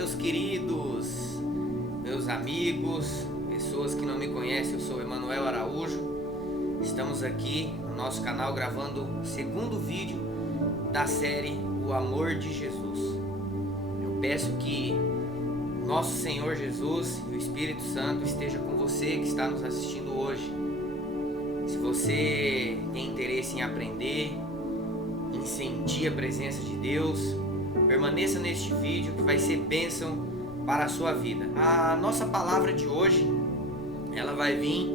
meus queridos, meus amigos, pessoas que não me conhecem, eu sou Emanuel Araújo. Estamos aqui no nosso canal gravando o segundo vídeo da série O Amor de Jesus. Eu peço que nosso Senhor Jesus e o Espírito Santo esteja com você que está nos assistindo hoje. Se você tem interesse em aprender, em sentir a presença de Deus, permaneça neste vídeo que vai ser bênção para a sua vida. A nossa palavra de hoje, ela vai vir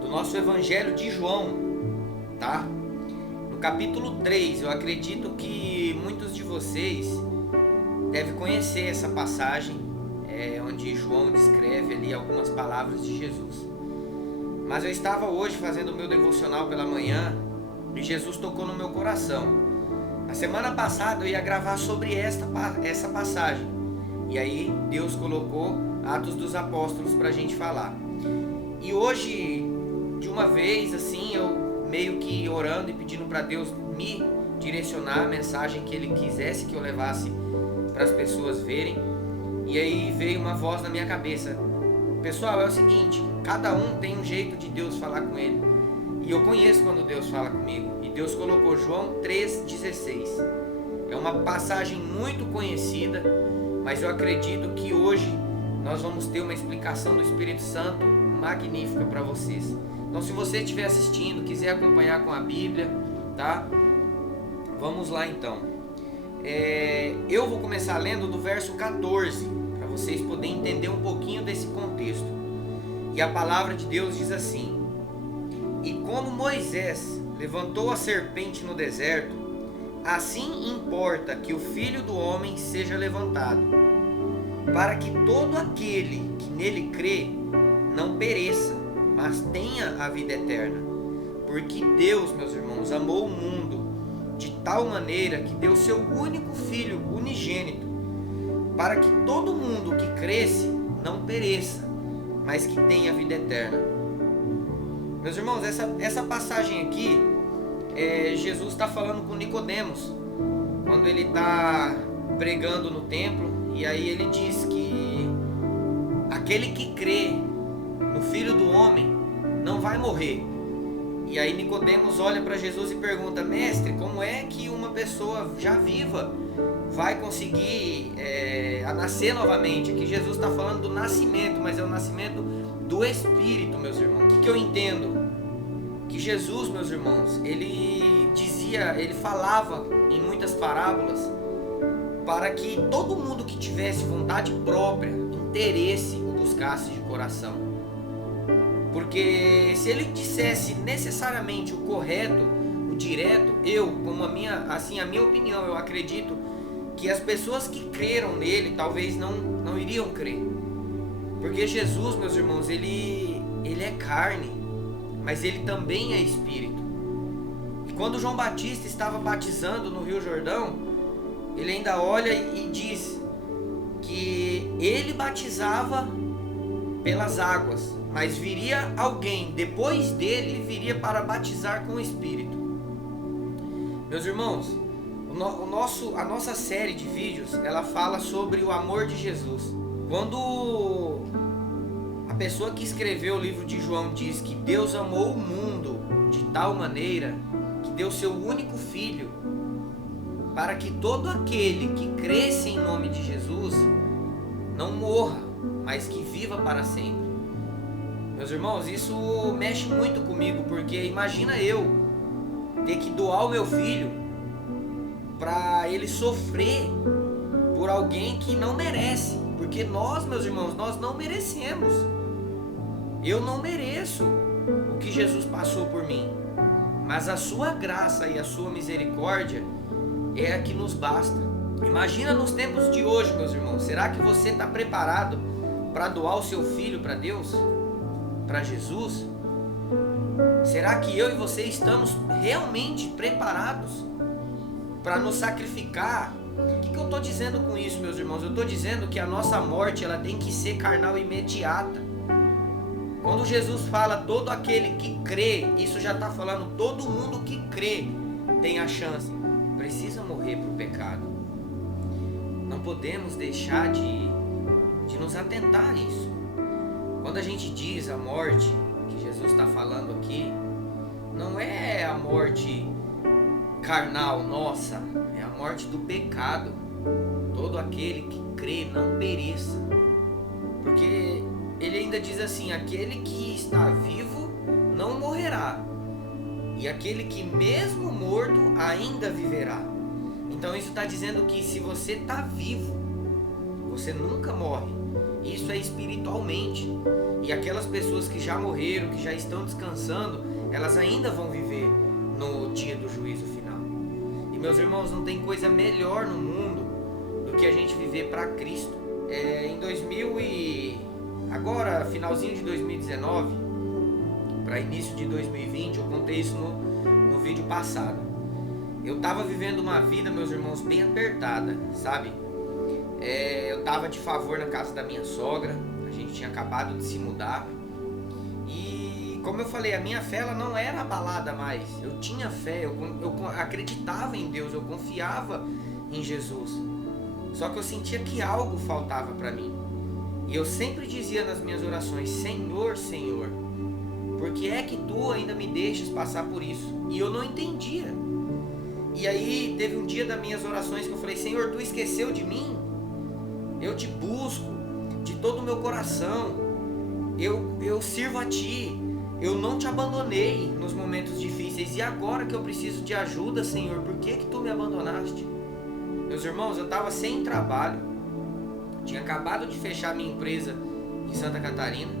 do nosso Evangelho de João, tá? No capítulo 3, eu acredito que muitos de vocês devem conhecer essa passagem, onde João descreve ali algumas palavras de Jesus. Mas eu estava hoje fazendo o meu devocional pela manhã e Jesus tocou no meu coração. Na semana passada eu ia gravar sobre essa passagem. E aí Deus colocou Atos dos Apóstolos para a gente falar. E hoje, de uma vez assim, eu meio que orando e pedindo para Deus me direcionar a mensagem que Ele quisesse que eu levasse para as pessoas verem. E aí veio uma voz na minha cabeça: pessoal, é o seguinte, cada um tem um jeito de Deus falar com ele. E eu conheço quando Deus fala comigo. E Deus colocou João 3,16. É uma passagem muito conhecida, mas eu acredito que hoje nós vamos ter uma explicação do Espírito Santo magnífica para vocês. Então, se você estiver assistindo, quiser acompanhar com a Bíblia, tá? Vamos lá então. Eu vou começar lendo do verso 14, para vocês poderem entender um pouquinho desse contexto. E a palavra de Deus diz assim: E como Moisés levantou a serpente no deserto, assim importa que o Filho do Homem seja levantado, para que todo aquele que nele crê não pereça, mas tenha a vida eterna. Porque Deus, meus irmãos, amou o mundo de tal maneira que deu seu único Filho unigênito, para que todo mundo que cresce não pereça, mas que tenha a vida eterna. Meus irmãos, essa passagem aqui, Jesus está falando com Nicodemos, quando ele está pregando no templo, e aí ele diz que aquele que crê no Filho do Homem não vai morrer. E aí Nicodemos olha para Jesus e pergunta: mestre, como é que uma pessoa já viva vai conseguir nascer novamente? Aqui Jesus está falando do nascimento, mas é o nascimento do Espírito, meus irmãos. O que eu entendo? Que Jesus, meus irmãos, ele falava em muitas parábolas para que todo mundo que tivesse vontade própria, interesse, o buscasse de coração. Porque se ele dissesse necessariamente o correto, o direto, como a minha opinião, eu acredito que as pessoas que creram nele talvez não iriam crer. Porque Jesus, meus irmãos, ele é carne, mas ele também é espírito. E quando João Batista estava batizando no Rio Jordão, ele ainda olha e diz que ele batizava pelas águas, mas viria alguém depois dele, viria para batizar com o Espírito. Meus irmãos, a nossa série de vídeos, ela fala sobre o amor de Jesus. Quando a pessoa que escreveu o livro de João diz que Deus amou o mundo de tal maneira que deu seu único Filho, para que todo aquele que cresce em nome de Jesus não morra, mas que viva para sempre. Meus irmãos, isso mexe muito comigo, porque imagina eu ter que doar o meu filho para ele sofrer por alguém que não merece. Porque nós, meus irmãos, nós não merecemos. Eu não mereço o que Jesus passou por mim, mas a sua graça e a sua misericórdia é a que nos basta. Imagina nos tempos de hoje, meus irmãos, será que você está preparado para doar o seu filho para Deus? Para Jesus? Será que eu e você estamos realmente preparados para nos sacrificar? O que eu estou dizendo com isso, meus irmãos? Eu estou dizendo que a nossa morte, ela tem que ser carnal imediata. Quando Jesus fala todo aquele que crê, isso já está falando todo mundo que crê tem a chance. Precisa morrer para o pecado. Não podemos deixar de de nos atentar a isso. Quando a gente diz a morte que Jesus está falando aqui, não é a morte carnal nossa, é a morte do pecado. Todo aquele que crê não pereça. Porque ele ainda diz assim: aquele que está vivo não morrerá, e aquele que mesmo morto ainda viverá. Então isso está dizendo que se você está vivo, você nunca morre. Isso é espiritualmente. E aquelas pessoas que já morreram, que já estão descansando, elas ainda vão viver no dia do juízo final. E meus irmãos, não tem coisa melhor no mundo do que a gente viver para Cristo. Agora, finalzinho de 2019, para início de 2020, eu contei isso no vídeo passado. Eu estava vivendo uma vida, meus irmãos, bem apertada, sabe? Eu estava de favor na casa da minha sogra, a gente tinha acabado de se mudar. E como eu falei, a minha fé ela não era abalada mais. Eu tinha fé, eu acreditava em Deus, eu confiava em Jesus. Só que eu sentia que algo faltava para mim. E eu sempre dizia nas minhas orações: Senhor, Senhor, por que é que tu ainda me deixas passar por isso? E eu não entendia. E aí teve um dia das minhas orações que eu falei: Senhor, tu esqueceu de mim? Eu te busco de todo o meu coração. Eu sirvo a ti. Eu não te abandonei nos momentos difíceis. E agora que eu preciso de ajuda, Senhor, por que tu me abandonaste? Meus irmãos, eu estava sem trabalho. Tinha acabado de fechar minha empresa em Santa Catarina.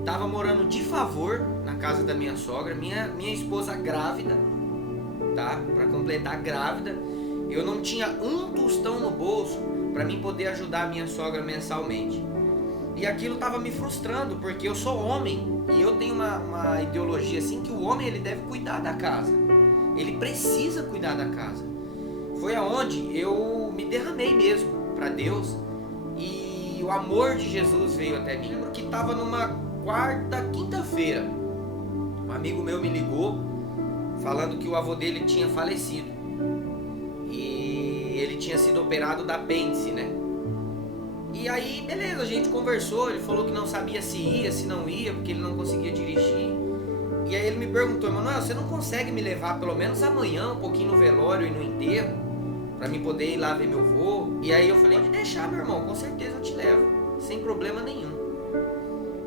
Estava morando de favor na casa da minha sogra. Minha esposa grávida, tá? Para completar, grávida. Eu não tinha um tostão no bolso para mim poder ajudar a minha sogra mensalmente. E aquilo estava me frustrando, porque eu sou homem e eu tenho uma ideologia assim que o homem ele deve cuidar da casa. Ele precisa cuidar da casa. Foi aonde eu me derramei mesmo para Deus e o amor de Jesus veio até mim. Eu lembro que estava numa quinta-feira, um amigo meu me ligou falando que o avô dele tinha falecido e ele tinha sido operado da apêndice, né? E aí, beleza, a gente conversou, ele falou que não sabia se ia, se não ia, porque ele não conseguia dirigir. E aí ele me perguntou: Emanuel, você não consegue me levar pelo menos amanhã um pouquinho no velório e no enterro, pra mim poder ir lá ver meu avô? E aí eu falei: pode deixar, meu irmão, com certeza eu te levo, sem problema nenhum.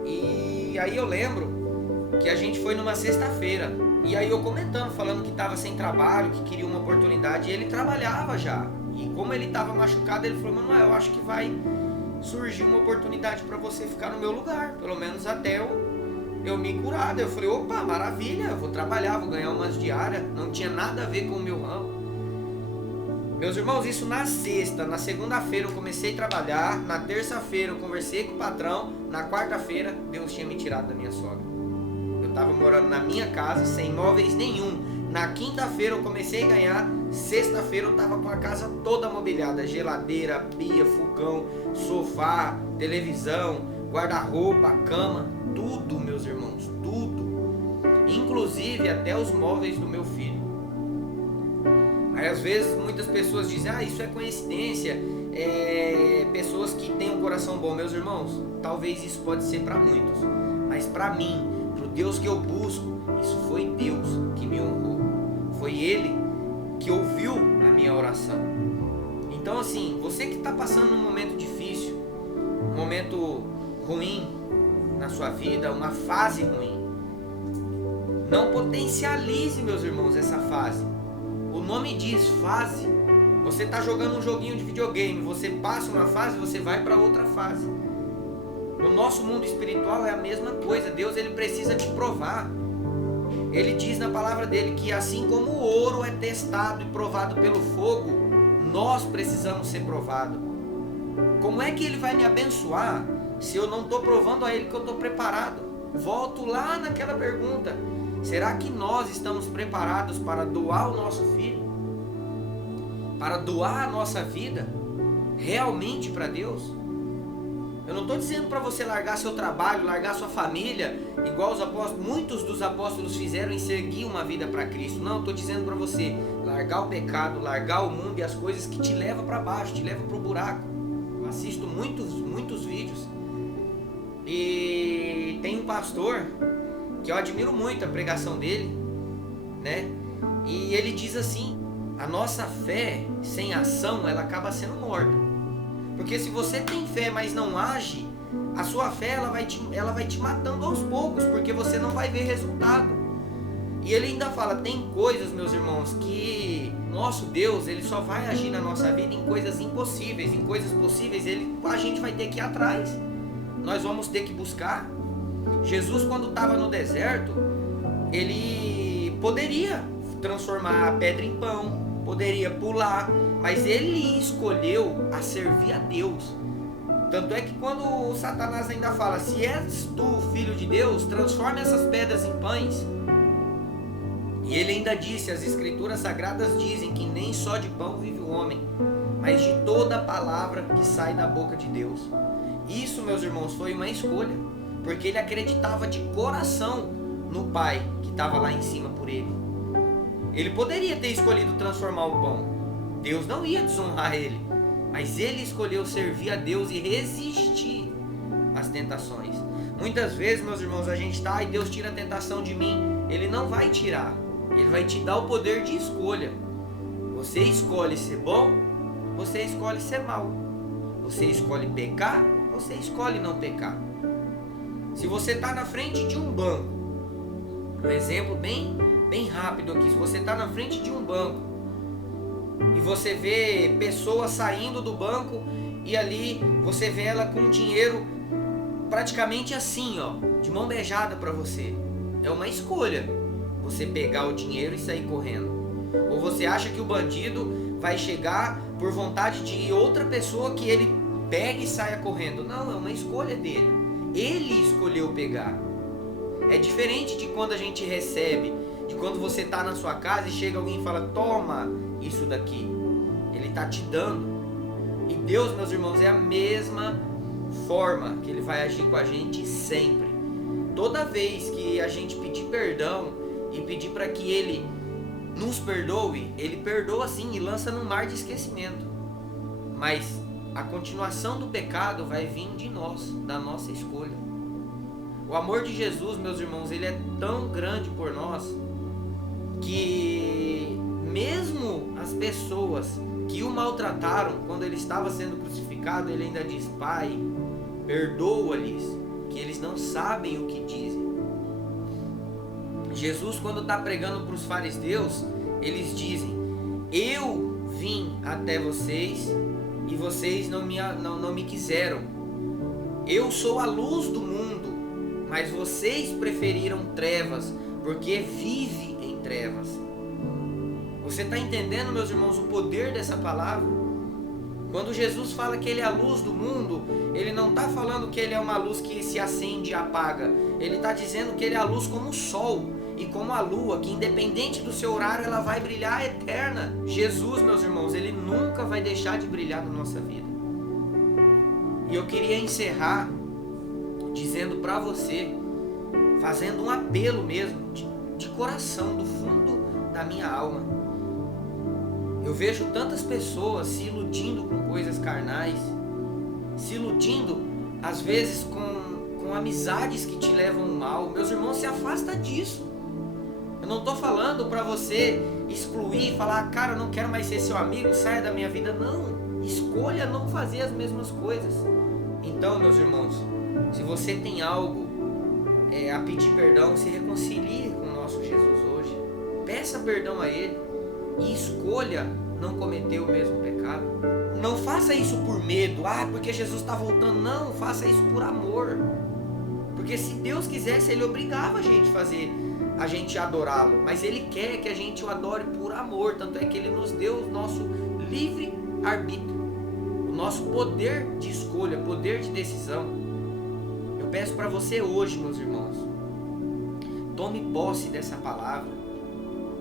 E aí eu lembro que a gente foi numa sexta-feira, e aí eu comentando, falando que estava sem trabalho, que queria uma oportunidade, e ele trabalhava já. E como ele estava machucado, ele falou: Emanuel, eu acho que vai surgir uma oportunidade para você ficar no meu lugar, pelo menos até eu me curar. Eu falei: opa, maravilha, eu vou trabalhar, vou ganhar umas diárias. Não tinha nada a ver com o meu ramo. Meus irmãos, isso na sexta. Na segunda-feira eu comecei a trabalhar, na terça-feira eu conversei com o patrão, na quarta-feira Deus tinha me tirado da minha sogra. Eu estava morando na minha casa, sem móveis nenhum. Na quinta-feira eu comecei a ganhar, sexta-feira eu estava com a casa toda mobiliada, geladeira, pia, fogão, sofá, televisão, guarda-roupa, cama, tudo, meus irmãos, tudo. Inclusive até os móveis do meu filho. Aí às vezes muitas pessoas dizem: isso é coincidência, pessoas que têm um coração bom. Meus irmãos, talvez isso pode ser para muitos, mas para mim, pro Deus que eu busco, isso foi Deus que me honrou. Foi Ele que ouviu a minha oração. Então assim, você que está passando um momento difícil, um momento ruim na sua vida, uma fase ruim, não potencialize, meus irmãos, essa fase. O nome diz fase. Você está jogando um joguinho de videogame, você passa uma fase, você vai para outra fase. No nosso mundo espiritual é a mesma coisa. Deus ele precisa te provar. Ele diz na palavra dele que assim como o ouro é testado e provado pelo fogo, nós precisamos ser provados. Como é que ele vai me abençoar se eu não estou provando a ele que eu estou preparado? Volto lá naquela pergunta: será que nós estamos preparados para doar o nosso filho? Para doar a nossa vida realmente para Deus? Eu não estou dizendo para você largar seu trabalho, largar sua família, igual os apóstolos, muitos dos apóstolos fizeram em seguir uma vida para Cristo. Não, estou dizendo para você largar o pecado, largar o mundo e as coisas que te levam para baixo, te levam para o buraco. assisto muitos vídeos e tem um pastor que eu admiro muito a pregação dele, né? E ele diz assim: a nossa fé sem ação, ela acaba sendo morta. Porque se você tem fé, mas não age, a sua fé ela vai te matando aos poucos, porque você não vai ver resultado. E ele ainda fala, tem coisas, meus irmãos, que nosso Deus, ele só vai agir na nossa vida em coisas impossíveis. Em coisas possíveis, a gente vai ter que ir atrás. Nós vamos ter que buscar. Jesus, quando estava no deserto, ele poderia transformar a pedra em pão, poderia pular, mas ele escolheu a servir a Deus. Tanto é que quando o Satanás ainda fala, se és tu filho de Deus, transforma essas pedras em pães. E ele ainda disse, as escrituras sagradas dizem que nem só de pão vive o homem, mas de toda a palavra que sai da boca de Deus. Isso, meus irmãos, foi uma escolha, porque ele acreditava de coração no Pai que estava lá em cima por ele. Ele poderia ter escolhido transformar o pão, Deus não ia desonrar ele, mas ele escolheu servir a Deus e resistir às tentações. Muitas vezes, meus irmãos, a gente está e Deus tira a tentação de mim. Ele não vai tirar, ele vai te dar o poder de escolha. Você escolhe ser bom, você escolhe ser mal. Você escolhe pecar, você escolhe não pecar. Se você está na frente de um banco, um exemplo bem rápido aqui, se você está na frente de um banco e você vê pessoas saindo do banco e ali você vê ela com dinheiro praticamente assim, ó, de mão beijada para você, é uma escolha você pegar o dinheiro e sair correndo. Ou você acha que o bandido vai chegar por vontade de outra pessoa que ele pegue e saia correndo? Não, é uma escolha dele, ele escolheu pegar. É diferente de quando a gente recebe, de quando você está na sua casa e chega alguém e fala, toma isso daqui. Ele está te dando. E Deus, meus irmãos, é a mesma forma que ele vai agir com a gente sempre. Toda vez que a gente pedir perdão e pedir para que ele nos perdoe, ele perdoa sim e lança no mar de esquecimento. Mas a continuação do pecado vai vir de nós, da nossa escolha. O amor de Jesus, meus irmãos, ele é tão grande por nós que mesmo as pessoas que o maltrataram quando ele estava sendo crucificado, ele ainda diz, Pai, perdoa-lhes, que eles não sabem o que dizem. Jesus, quando está pregando para os fariseus, eles dizem, eu vim até vocês e vocês não me quiseram. Eu sou a luz do mundo, mas vocês preferiram trevas, porque vive em trevas. Você está entendendo, meus irmãos, o poder dessa palavra? Quando Jesus fala que ele é a luz do mundo, ele não está falando que ele é uma luz que se acende e apaga. Ele está dizendo que ele é a luz como o sol e como a lua, que independente do seu horário, ela vai brilhar eterna. Jesus, meus irmãos, ele nunca vai deixar de brilhar na nossa vida. E eu queria encerrar dizendo para você, fazendo um apelo mesmo, de coração, do fundo da minha alma. Eu vejo tantas pessoas se iludindo com coisas carnais, se iludindo às vezes com amizades que te levam ao mal. Meus irmãos, se afasta disso. Eu não estou falando para você excluir e falar, cara, eu não quero mais ser seu amigo, saia da minha vida. Não, escolha não fazer as mesmas coisas. Então, meus irmãos, se você tem algo a pedir perdão, se reconcilie com o nosso Jesus hoje. Peça perdão a Ele e escolha não cometer o mesmo pecado. Não faça isso por medo, porque Jesus está voltando. Não, faça isso por amor. Porque se Deus quisesse, Ele obrigava a gente adorá-lo. Mas Ele quer que a gente o adore por amor. Tanto é que Ele nos deu o nosso livre arbítrio, o nosso poder de escolha, poder de decisão. Eu peço para você hoje, meus irmãos, tome posse dessa palavra.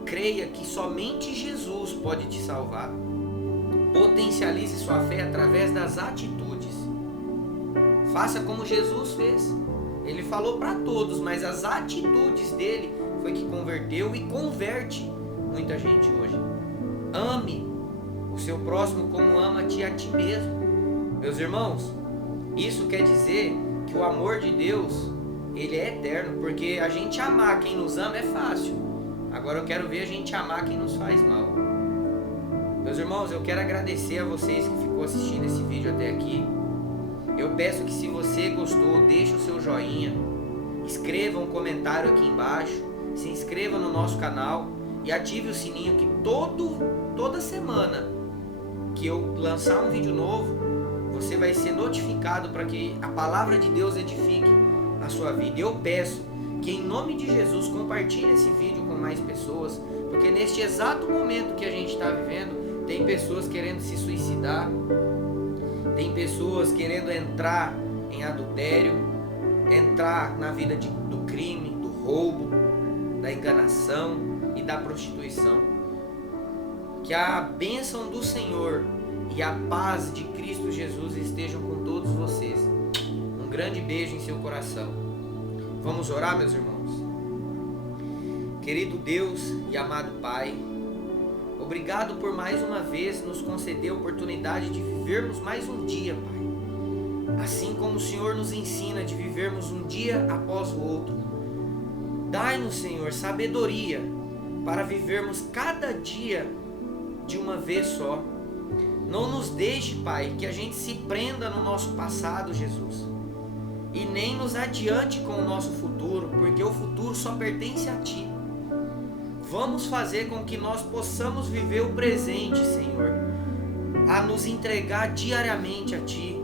Creia que somente Jesus pode te salvar. Potencialize sua fé através das atitudes. Faça como Jesus fez. Ele falou para todos, mas as atitudes dele foi que converteu e converte muita gente hoje. Ame o seu próximo como ama-te a ti mesmo. Meus irmãos, isso quer dizer que o amor de Deus, ele é eterno, porque a gente amar quem nos ama é fácil. Agora eu quero ver a gente amar quem nos faz mal. Meus irmãos, eu quero agradecer a vocês que ficou assistindo esse vídeo até aqui. Eu peço que, se você gostou, deixe o seu joinha, escreva um comentário aqui embaixo, se inscreva no nosso canal e ative o sininho, que toda semana que eu lançar um vídeo novo, você vai ser notificado para que a palavra de Deus edifique a sua vida. E eu peço que, em nome de Jesus, compartilhe esse vídeo com mais pessoas, porque neste exato momento que a gente está vivendo, tem pessoas querendo se suicidar, tem pessoas querendo entrar em adultério, entrar na vida do crime, do roubo, da enganação e da prostituição. Que a bênção do Senhor e a paz de Cristo Jesus estejam com todos vocês. Um grande beijo em seu coração. Vamos orar, meus irmãos? Querido Deus e amado Pai, obrigado por mais uma vez nos conceder a oportunidade de vivermos mais um dia, Pai. Assim como o Senhor nos ensina de vivermos um dia após o outro. Dai-nos, Senhor, sabedoria para vivermos cada dia de uma vez só. Não nos deixe, Pai, que a gente se prenda no nosso passado, Jesus, e nem nos adiante com o nosso futuro, porque o futuro só pertence a Ti. Vamos fazer com que nós possamos viver o presente, Senhor, a nos entregar diariamente a Ti,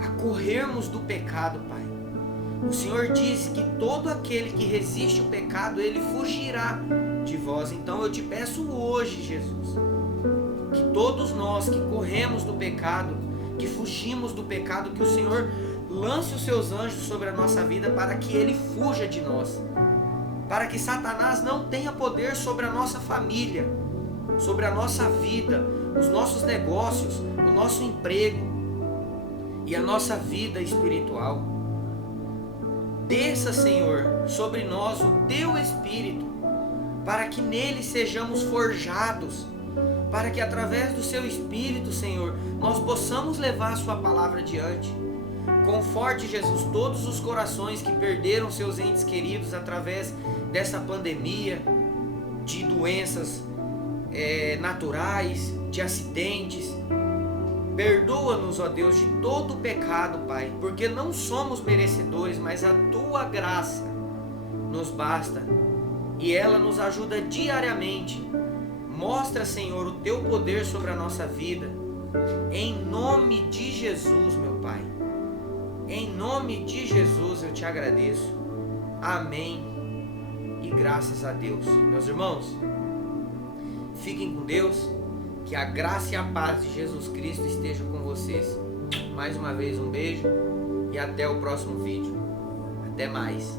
a corrermos do pecado, Pai. O Senhor disse que todo aquele que resiste ao pecado, ele fugirá de vós. Então eu te peço hoje, Jesus, que todos nós que corremos do pecado, que fugimos do pecado, que o Senhor lance os seus anjos sobre a nossa vida para que ele fuja de nós, para que Satanás não tenha poder sobre a nossa família, sobre a nossa vida, os nossos negócios, o nosso emprego e a nossa vida espiritual. Desça, Senhor, sobre nós o Teu Espírito, para que nele sejamos forjados, para que através do Seu Espírito, Senhor, nós possamos levar a Sua palavra adiante. Conforte, Jesus, todos os corações que perderam seus entes queridos através dessa pandemia, de doenças naturais, de acidentes. Perdoa-nos, ó Deus, de todo o pecado, Pai, porque não somos merecedores, mas a Tua graça nos basta e ela nos ajuda diariamente. Mostra, Senhor, o Teu poder sobre a nossa vida, em nome de Jesus, meu Pai. Em nome de Jesus eu te agradeço. Amém e graças a Deus. Meus irmãos, fiquem com Deus, que a graça e a paz de Jesus Cristo estejam com vocês. Mais uma vez um beijo e até o próximo vídeo. Até mais.